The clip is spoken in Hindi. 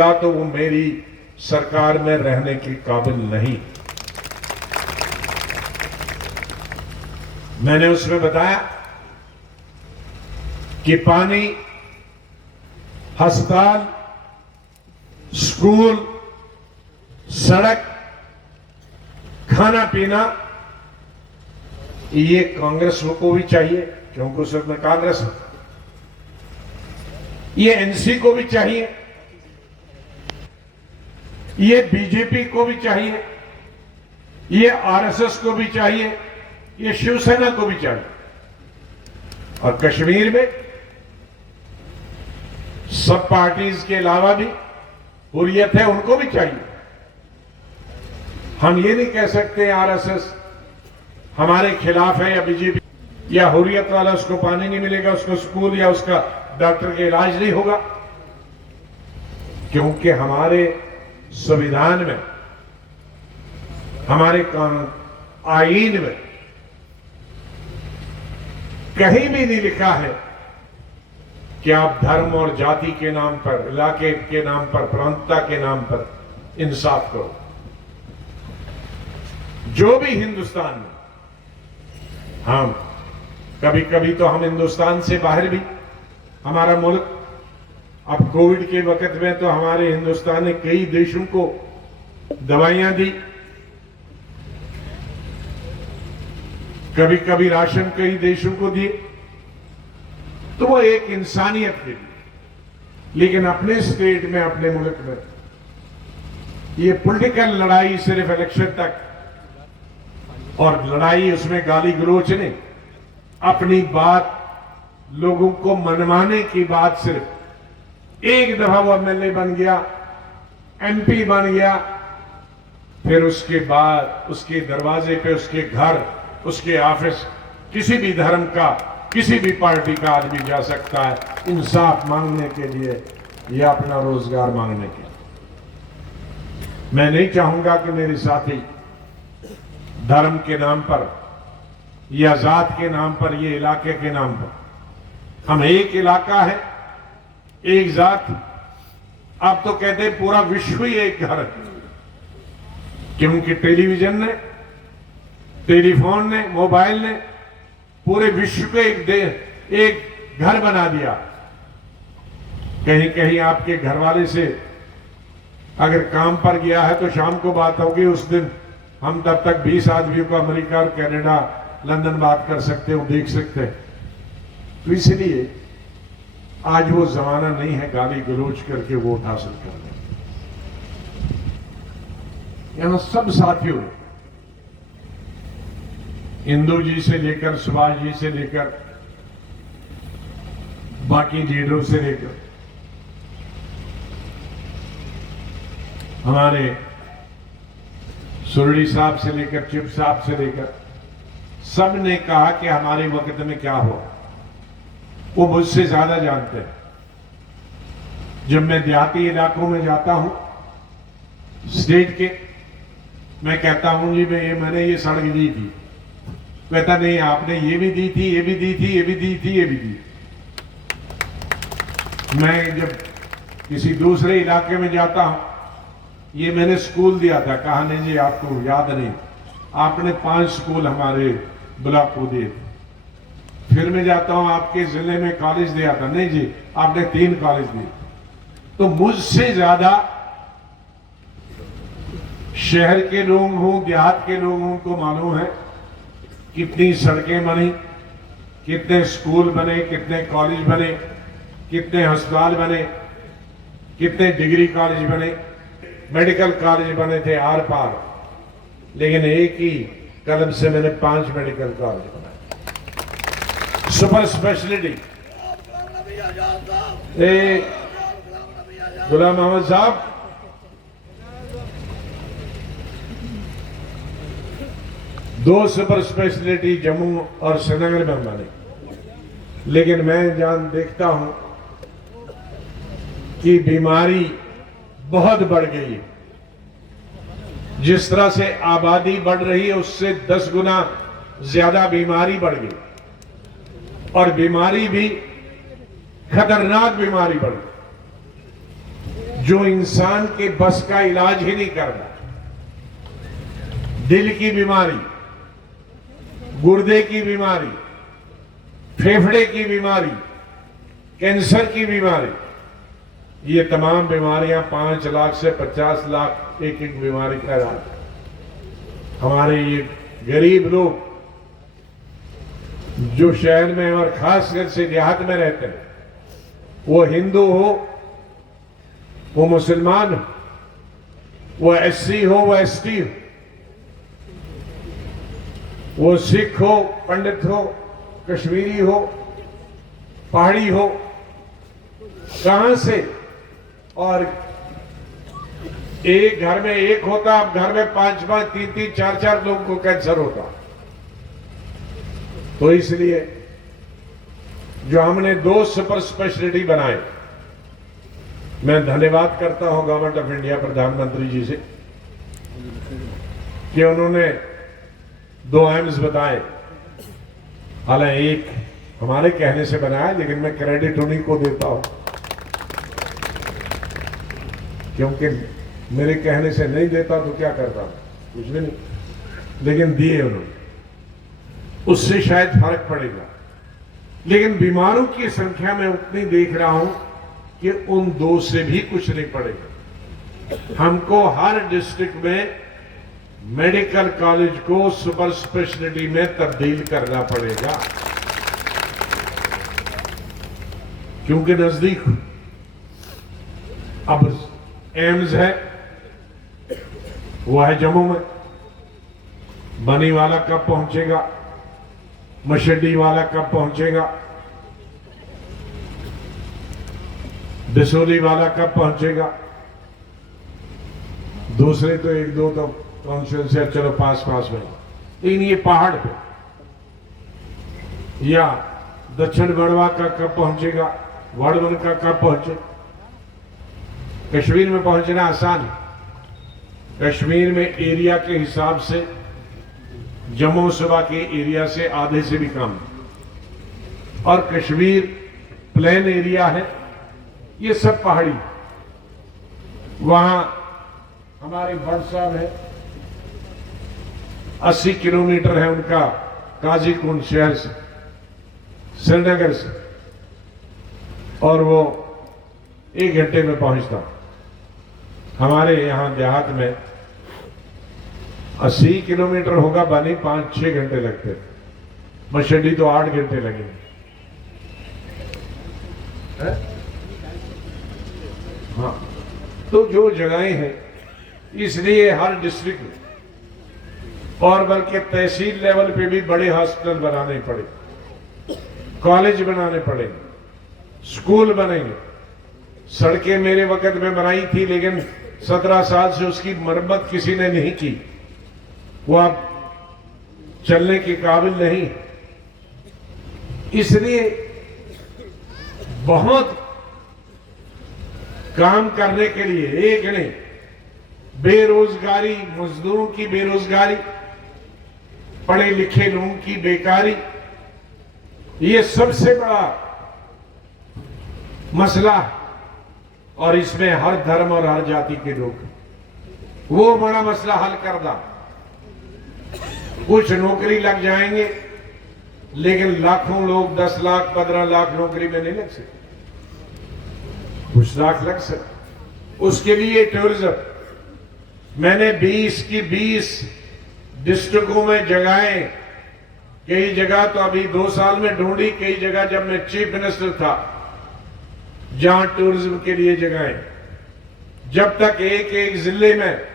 या तो वो मेरी सरकार में रहने के काबिल नहीं। मैंने उसमें बताया कि पानी, अस्पताल, स्कूल, सड़क, खाना पीना ये कांग्रेस को भी चाहिए, क्योंकि उस वक्त कांग्रेस, ये एनसी को भी चाहिए, ये बीजेपी को भी चाहिए, ये आरएसएस को भी चाहिए, ये शिवसेना को भी चाहिए। और कश्मीर में सब पार्टीज के अलावा भी हुर्रियत है, उनको भी चाहिए। हम ये नहीं कह सकते आरएसएस हमारे खिलाफ है या बीजेपी, या हुर्रियत वाला उसको पानी नहीं मिलेगा, उसको स्कूल या उसका डॉक्टर के इलाज नहीं होगा, क्योंकि हमारे संविधान में, हमारे आईन में कहीं भी नहीं लिखा है कि आप धर्म और जाति के नाम पर, इलाके के नाम पर, प्रांतता के नाम पर इंसाफ करो। जो भी हिंदुस्तान में, हम कभी कभी तो हम हिंदुस्तान से बाहर भी, हमारा मुल्क, अब कोविड के वक्त में तो हमारे हिंदुस्तान ने कई देशों को दवाइयां दी, कभी कभी राशन कई देशों को दिए, तो वो एक इंसानियत के लिए। लेकिन अपने स्टेट में, अपने मुल्क में ये पॉलिटिकल लड़ाई सिर्फ इलेक्शन तक, और लड़ाई उसमें गाली गलोच नहीं, अपनी बात लोगों को मनवाने की बात, सिर्फ एक दफा वो एमएलए बन गया, एमपी बन गया, फिर उसके बाद उसके दरवाजे पे, उसके घर, उसके ऑफिस, किसी भी धर्म का, किसी भी पार्टी का आदमी जा सकता है इंसाफ मांगने के लिए या अपना रोजगार मांगने के लिए। मैं नहीं चाहूंगा कि मेरे साथी धर्म के नाम पर या जात के नाम पर, ये इलाके के नाम पर, हम एक इलाका है, एक जात, अब तो कहते हैं पूरा विश्व ही एक घर है, क्योंकि टेलीविजन ने, टेलीफोन ने, मोबाइल ने पूरे विश्व को एक घर बना दिया। कहीं कहीं आपके घर वाले से अगर काम पर गया है तो शाम को बात होगी, उस दिन हम तब तक 20 आदमियों को अमेरिका और कनाडा, लंदन बात कर सकते हो, देख सकते हैं। तो इसलिए आज वो जमाना नहीं है गाली गलोच करके वोट हासिल करने। यहां सब साथियों, हिंदू जी से लेकर, सुभाष जी से लेकर, बाकी लीडरों से लेकर, हमारे सुरड़ी साहब से लेकर, चिप साहब से लेकर, सब ने कहा कि हमारे वक्त में क्या हुआ वो मुझसे ज्यादा जानते हैं। जब मैं देहाती इलाकों में जाता हूं स्टेट के, मैं कहता हूं जी मैंने ये सड़क दी थी, कहता नहीं आपने ये भी दी थी, ये भी दी थी, ये भी दी थी, ये भी दी। मैं जब किसी दूसरे इलाके में जाता हूं, ये मैंने स्कूल दिया था, कहा नहीं जी आपको याद नहीं, आपने 5 स्कूल हमारे ब्लॉक को दिए थे। फिर मैं जाता हूं आपके जिले में कॉलेज दिया था, नहीं जी आपने 3 कॉलेज दिए। तो मुझसे ज्यादा शहर के लोग हों, देहात के लोगों को मालूम है कितनी सड़कें बनी, कितने स्कूल बने, कितने कॉलेज बने, कितने अस्पताल बने, कितने डिग्री कॉलेज बने, मेडिकल कॉलेज बने थे आर पार। लेकिन एक ही कलम से मैंने 5 मेडिकल कॉलेज बनाए, सुपर स्पेशलिटी। गुलाम मोहम्मद साहब, दो सुपर स्पेशलिटी जम्मू और श्रीनगर में बने। लेकिन मैं देखता हूं कि बीमारी बहुत बढ़ गई है। जिस तरह से आबादी बढ़ रही है उससे 10 गुना ज्यादा बीमारी बढ़ गई, और बीमारी भी खतरनाक बीमारी बढ़ गई। जो इंसान के बस का इलाज ही नहीं कर रहा। दिल की बीमारी, गुर्दे की बीमारी, फेफड़े की बीमारी, कैंसर की बीमारी, ये तमाम बीमारियां 5 लाख से 50 लाख एक एक बीमारी का इलाज। हमारे ये गरीब लोग जो शहर में और खासकर से देहात में रहते हैं, वो हिंदू हो, वो मुसलमान हो, वो एससी हो, वो एसटी हो, वो सिख हो, पंडित हो, कश्मीरी हो, पहाड़ी हो, कहां से। और एक घर में एक होता, अब घर में 5-5, 3-3, 4-4 लोगों को कैंसर होता। तो इसलिए जो हमने 2 सुपर स्पेशलिटी बनाए, मैं धन्यवाद करता हूं गवर्नमेंट ऑफ इंडिया, प्रधानमंत्री जी से, कि उन्होंने 2 एम्स बताए। हालांकि एक हमारे कहने से बनाया, लेकिन मैं क्रेडिट उन्हीं को देता हूं, क्योंकि मेरे कहने से नहीं देता तो क्या करता, कुछ भी नहीं, लेकिन दिए उन्होंने, उससे शायद फर्क पड़ेगा। लेकिन बीमारों की संख्या में उतनी देख रहा हूं कि उन 2 से भी कुछ नहीं पड़ेगा। हमको हर डिस्ट्रिक्ट में मेडिकल कॉलेज को सुपर स्पेशलिटी में तब्दील करना पड़ेगा, क्योंकि नजदीक अब एम्स है, वो है जम्मू में। बनी वाला कब पहुंचेगा, मशड्डी वाला कब पहुंचेगा, बिसोली वाला कब पहुंचेगा। दूसरे तो 1-2 तो कॉन्स्टिट्यूंसी चलो पास में, लेकिन ये पहाड़ पे या दक्षिण बड़वा का कब पहुंचेगा, वाड़वन का कब पहुंचे। कश्मीर में पहुंचना आसान है। कश्मीर में एरिया के हिसाब से जम्मू सूबा के एरिया से आधे से भी कम, और कश्मीर प्लेन एरिया है, ये सब पहाड़ी। वहां हमारे भट्ट साहब है, 80 किलोमीटर है उनका काजीकुंड शहर से, श्रीनगर से, और वो 1 घंटे में पहुंचता। हमारे यहां देहात में 80 किलोमीटर होगा, बनी 5-6 घंटे लगते, मशड्डी तो 8 घंटे लगेंगे। हाँ, तो जो जगहें हैं, इसलिए हर डिस्ट्रिक्ट में और बल्कि तहसील लेवल पे भी बड़े हॉस्पिटल बनाने पड़े, कॉलेज बनाने पड़ेंगे, स्कूल बनेंगे। सड़कें मेरे वक्त में बनाई थी, लेकिन 17 साल से उसकी मरम्मत किसी ने नहीं की, वो अब चलने के काबिल नहीं। इसलिए बहुत काम करने के लिए, एक नहीं, बेरोजगारी, मजदूरों की बेरोजगारी, पढ़े लिखे लोगों की बेकारी, ये सबसे बड़ा मसला। और इसमें हर धर्म और हर जाति के लोग वो बड़ा मसला हल कर दा। कुछ नौकरी लग जाएंगे, लेकिन लाखों लोग 10 लाख 15 लाख नौकरी में नहीं लग सकते, कुछ लाख लग सकते। उसके लिए टूरिज्म, मैंने 20 की 20 डिस्ट्रिक्टों में जगहें, कई जगह तो अभी 2 साल में ढूंढी, कई जगह जब मैं चीफ मिनिस्टर था, जहां टूरिज्म के लिए जगहें। जब तक एक जिले में